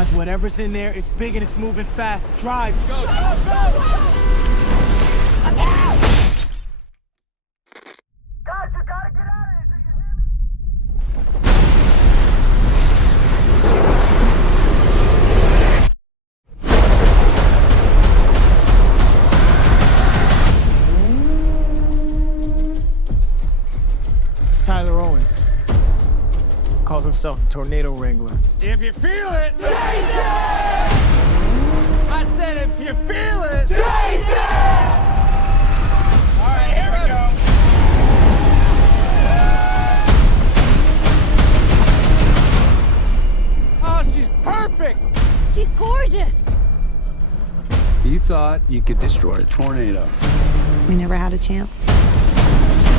Dodge whatever's in there. It's big and it's moving fast. Drive. Go. Guys, you gotta get out of here. Do you hear me? It's Tyler Owens. Calls himself the Tornado Wrangler. If you feel it, chase it! I said if you feel it, chase it! All right, here we go. Oh, she's perfect! She's gorgeous. You thought you could destroy a tornado. We never had a chance.